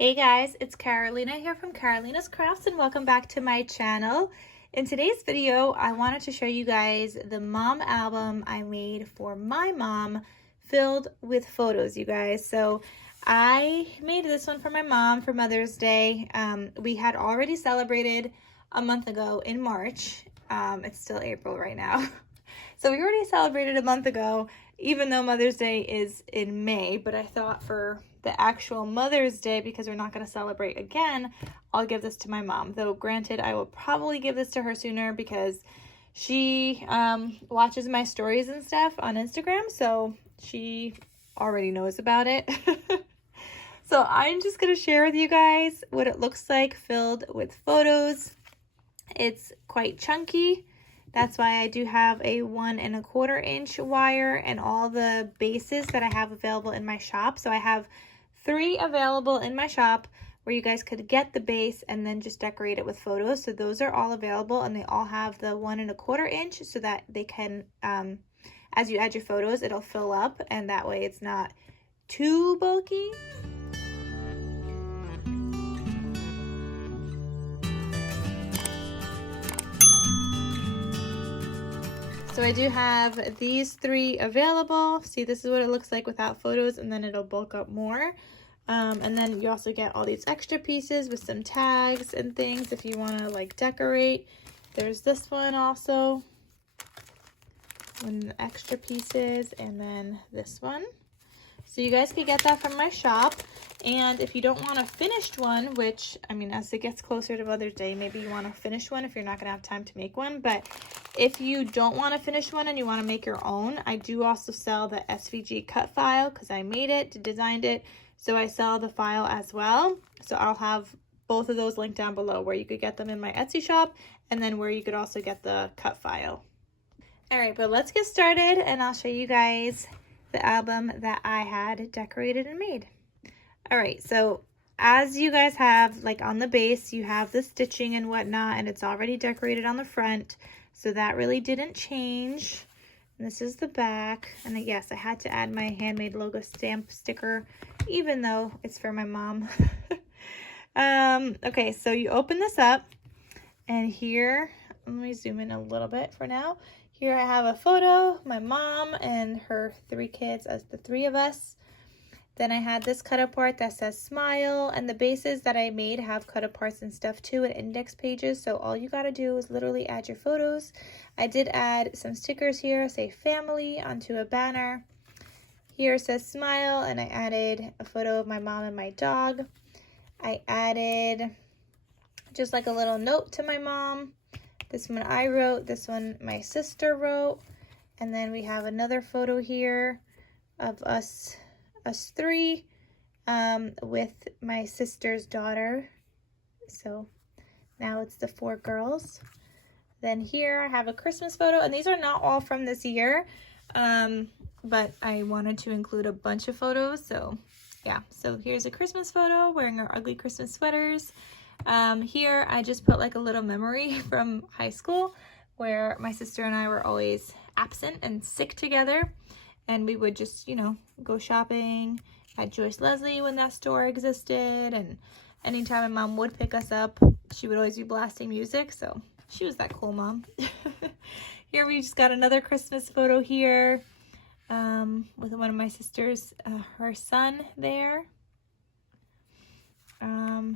Hey guys, it's Carolina here from KarolinasKrafts and welcome back to my channel. In today's video, I wanted to show you guys the mom album I made for my mom filled with photos, you guys. So I made this one for my mom for Mother's Day. We had already celebrated a month ago in March. It's still April right now. So we already celebrated a month ago, even though Mother's Day is in May, but I thought for the actual Mother's Day, because we're not going to celebrate again, I'll give this to my mom. Though granted, I will probably give this to her sooner because she watches my stories and stuff on Instagram, so she already knows about it. So I'm just going to share with you guys what it looks like filled with photos. It's quite chunky. That's why I do have a 1 1/4 inch wire and all the bases that I have available in my shop. So I have 3 available in my shop where you guys could get the base and then just decorate it with photos. So those are all available and they all have the 1 1/4 inch so that they can, as you add your photos, it'll fill up and that way it's not too bulky. So I do have these 3 available. See, this is what it looks like without photos, and then it'll bulk up more. And then you also get all these extra pieces with some tags and things if you want to like decorate. There's this one also, and extra pieces, and then this one. So you guys can get that from my shop. And if you don't want a finished one, which, I mean, as it gets closer to Mother's Day, maybe you want a finished one if you're not going to have time to make one. But if you don't want a finished one and you want to make your own, I do also sell the SVG cut file because I made it, designed it. So I sell the file as well. So I'll have both of those linked down below where you could get them in my Etsy shop and then where you could also get the cut file. All right, but let's get started and I'll show you guys the album that I had decorated and made. All right, so as you guys have, like on the base, you have the stitching and whatnot, and it's already decorated on the front, so that really didn't change. And this is the back, and yes, I had to add my handmade logo stamp sticker, even though it's for my mom. Okay, so you open this up, and here, let me zoom in a little bit for now. Here I have a photo, my mom and her 3 kids as the 3 of us. Then I had this cut apart that says smile, and the bases that I made have cut aparts and stuff too and index pages. So all you gotta do is literally add your photos. I did add some stickers here, say family, onto a banner. Here it says smile, and I added a photo of my mom and my dog. I added just like a little note to my mom. This one I wrote, this one my sister wrote. And then we have another photo here of us 3 with my sister's daughter. So now it's the 4 girls. Then here I have a Christmas photo, and these are not all from this year, but I wanted to include a bunch of photos. So yeah, so here's a Christmas photo wearing our ugly Christmas sweaters. Here I just put like a little memory from high school where my sister and I were always absent and sick together. And we would just, you know, go shopping at Joyce Leslie when that store existed. And anytime my mom would pick us up, she would always be blasting music. So she was that cool mom. Here we just got another Christmas photo here with one of my sisters, her son there.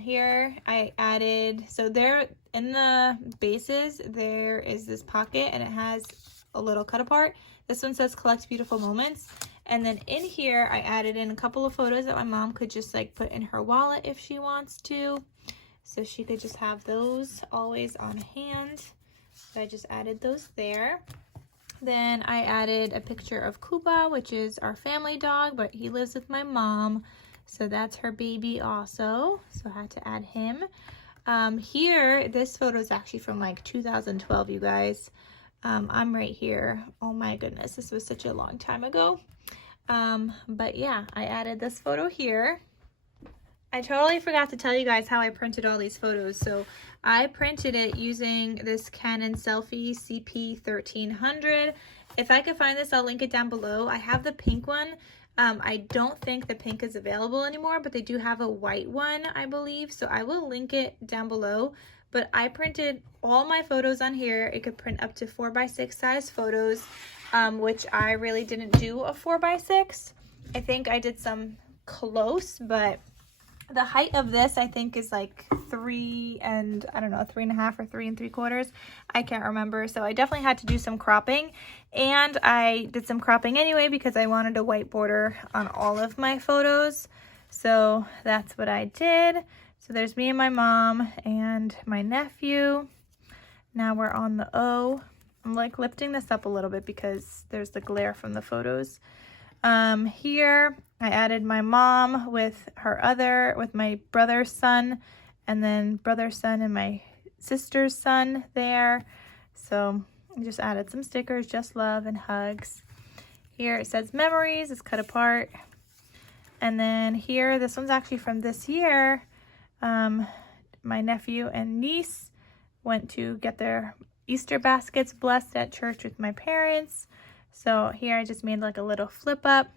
Here I added, so there in the bases, there is this pocket and it has a little cut apart. This one says collect beautiful moments. And then in here, I added in a couple of photos that my mom could just like put in her wallet if she wants to. So she could just have those always on hand. So I just added those there. Then I added a picture of Kuba, which is our family dog, but he lives with my mom. So that's her baby also. So I had to add him. Here, this photo is actually from like 2012, you guys. I'm right here. Oh my goodness, this was such a long time ago. But yeah, I added this photo here. I totally forgot to tell you guys how I printed all these photos. So I printed it using this Canon Selfie CP1300. If I could find this, I'll link it down below. I have the pink one. I don't think the pink is available anymore, but they do have a white one, I believe. So I will link it down below. But I printed all my photos on here. It could print up to 4x6 size photos, which I really didn't do a 4x6. I think I did some close, but the height of this I think is like 3 and I don't know, 3.5 or 3 3/4. I can't remember. So I definitely had to do some cropping, and I did some cropping anyway because I wanted a white border on all of my photos. So that's what I did. So there's me and my mom and my nephew. Now we're on the O. I'm like lifting this up a little bit because there's the glare from the photos. Here I added my mom with my brother's son, and then brother's son and my sister's son there. So I just added some stickers, just love and hugs. Here it says memories, it's cut apart. And then here, this one's actually from this year. My nephew and niece went to get their Easter baskets blessed at church with my parents. So here I just made like a little flip up.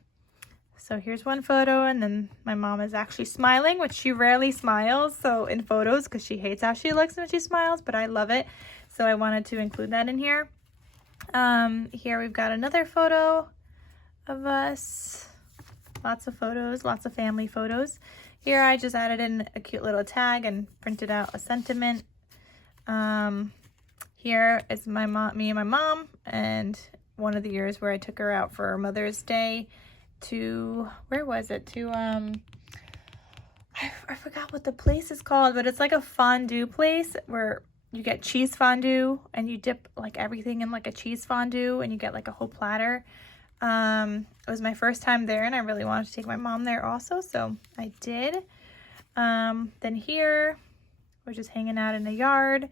So here's one photo, and then my mom is actually smiling, which she rarely smiles so in photos because she hates how she looks when she smiles, but I love it. So I wanted to include that in here. Here we've got another photo of us. Lots of photos, lots of family photos. Here I just added in a cute little tag and printed out a sentiment. Here is me and my mom, and one of the years where I took her out for Mother's Day to, where was it? To, I forgot what the place is called, but it's like a fondue place where you get cheese fondue and you dip like everything in like a cheese fondue and you get like a whole platter. It was my first time there, and I really wanted to take my mom there also, so I did. Then here, we're just hanging out in the yard.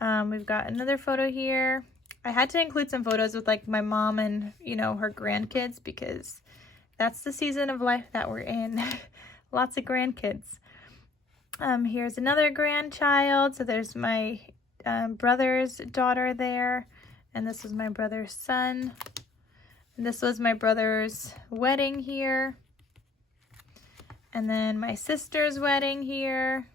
We've got another photo here. I had to include some photos with like my mom and, you know, her grandkids because that's the season of life that we're in. Lots of grandkids. Here's another grandchild. So there's my brother's daughter there, and this was my brother's son. And this was my brother's wedding here. And then my sister's wedding here.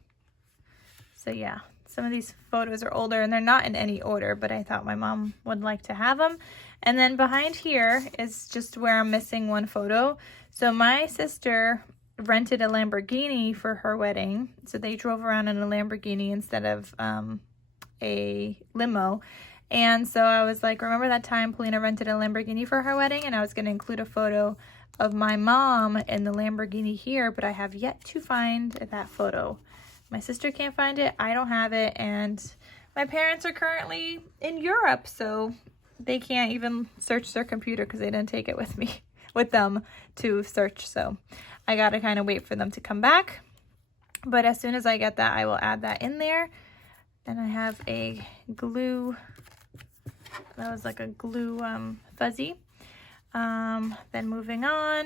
So yeah, some of these photos are older and they're not in any order, but I thought my mom would like to have them. And then behind here is just where I'm missing one photo. So my sister rented a Lamborghini for her wedding. So they drove around in a Lamborghini instead of a limo. And so I was like, remember that time Polina rented a Lamborghini for her wedding? And I was going to include a photo of my mom in the Lamborghini here, but I have yet to find that photo. My sister can't find it, I don't have it, and my parents are currently in Europe, so they can't even search their computer because they didn't take it with them to search. So I gotta kind of wait for them to come back. But as soon as I get that, I will add that in there. And I have a glue, that was like a glue fuzzy. Then moving on,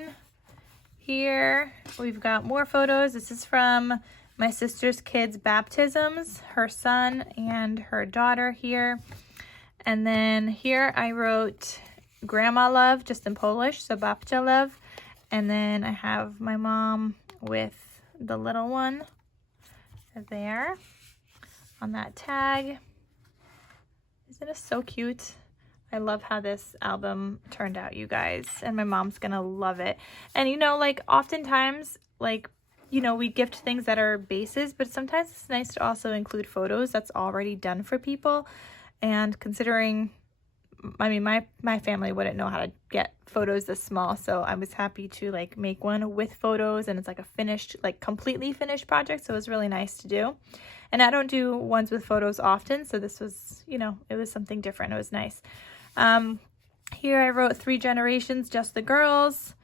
here we've got more photos. This is from my sister's kids' baptisms, her son and her daughter here. And then here I wrote grandma love, just in Polish, so babcia love. And then I have my mom with the little one there on that tag. Isn't it so cute? I love how this album turned out, you guys, and my mom's gonna love it. And you know, like oftentimes, like, you know, we gift things that are bases, but sometimes it's nice to also include photos that's already done for people. And considering, I mean, my family wouldn't know how to get photos this small, so I was happy to like make one with photos, and it's like a finished, like completely finished project, so it was really nice to do. And I don't do ones with photos often, so this was, you know, it was something different. It was nice. Here I wrote 3 generations, just the girls.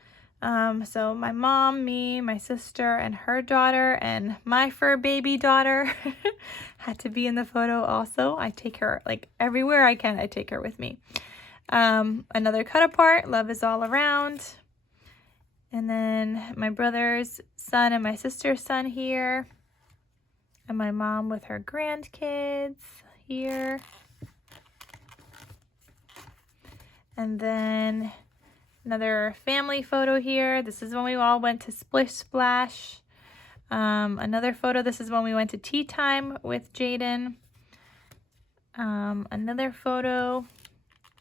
So my mom, me, my sister, and her daughter, and my fur baby daughter had to be in the photo also. I take her, like, everywhere I can, I take her with me. Another cut apart, love is all around. And then my brother's son and my sister's son here. And my mom with her grandkids here. And then Another family photo here. This is when we all went to Splish Splash. Another photo. This is when we went to tea time with Jaden. Another photo.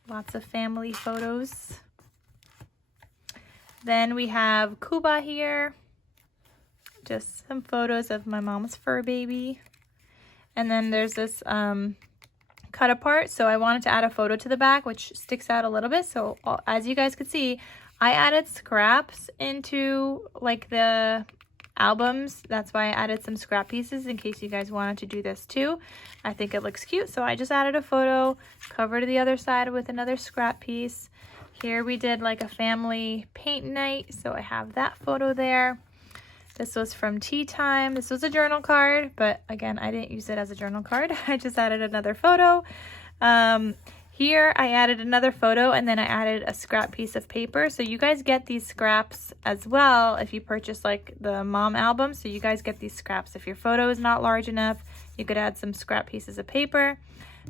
Lots of family photos. Then we have Kuba here. Just some photos of my mom's fur baby. And then there's this cut apart. So I wanted to add a photo to the back, which sticks out a little bit. So as you guys could see, I added scraps into like the albums. That's why I added some scrap pieces in case you guys wanted to do this too. I think it looks cute. So I just added a photo, covered the other side with another scrap piece. Here we did like a family paint night. So I have that photo there. This was from tea time. This was a journal card, but again, I didn't use it as a journal card. I just added another photo. Here I added another photo and then I added a scrap piece of paper. So you guys get these scraps as well if you purchase like the mom album. So you guys get these scraps. If your photo is not large enough, you could add some scrap pieces of paper.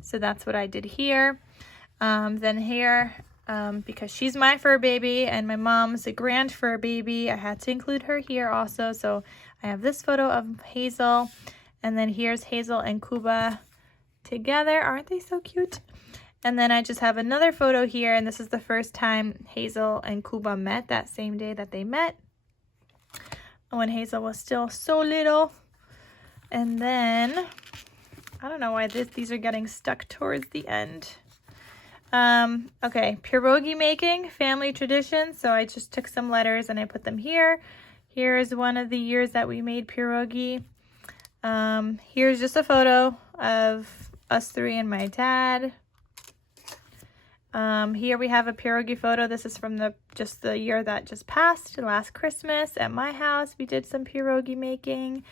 So that's what I did here. Then here, because she's my fur baby and my mom's a grand fur baby, I had to include her here also. So I have this photo of Hazel, and then here's Hazel and Kuba together. Aren't they so cute? And then I just have another photo here, and this is the first time Hazel and Kuba met, that same day that they met, when Hazel was still so little. And then, I don't know why these are getting stuck towards the end. Okay, pierogi making, family tradition. So I just took some letters and I put them here. Here's one of the years that we made pierogi. Here's just a photo of us three and my dad. Here we have a pierogi photo. This is from the year that just passed, last Christmas at my house. We did some pierogi making.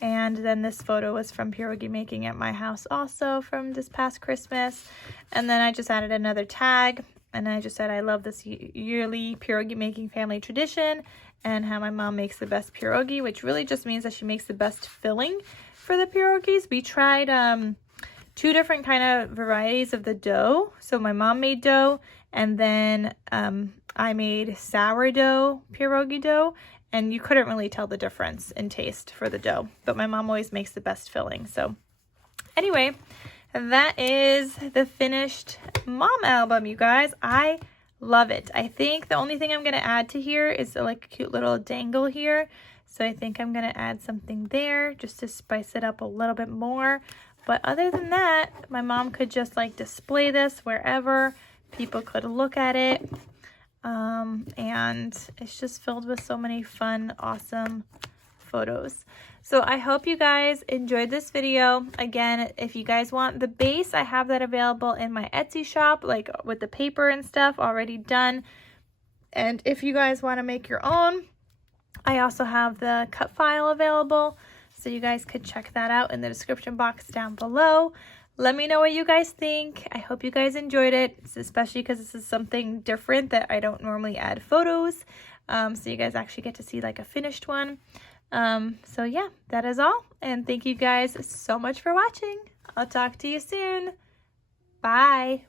And then this photo was from pierogi making at my house also from this past Christmas. And then I just added another tag and I just said I love this yearly pierogi making family tradition and how my mom makes the best pierogi, which really just means that she makes the best filling for the pierogis. We tried two different kind of varieties of the dough. So my mom made dough and then I made sourdough pierogi dough. And you couldn't really tell the difference in taste for the dough. But my mom always makes the best filling. So anyway, that is the finished mom album, you guys. I love it. I think the only thing I'm going to add to here is like a cute little dangle here. So I think I'm going to add something there just to spice it up a little bit more. But other than that, my mom could just like display this wherever. People could look at it. And it's just filled with so many fun, awesome photos. So I hope you guys enjoyed this video. Again, if you guys want the base, I have that available in my Etsy shop, like with the paper and stuff already done. And if you guys want to make your own, I also have the cut file available. So you guys could check that out in the description box down below. Let me know what you guys think. I hope you guys enjoyed it, especially because this is something different that I don't normally add photos. So you guys actually get to see like a finished one. So yeah, that is all. And thank you guys so much for watching. I'll talk to you soon. Bye.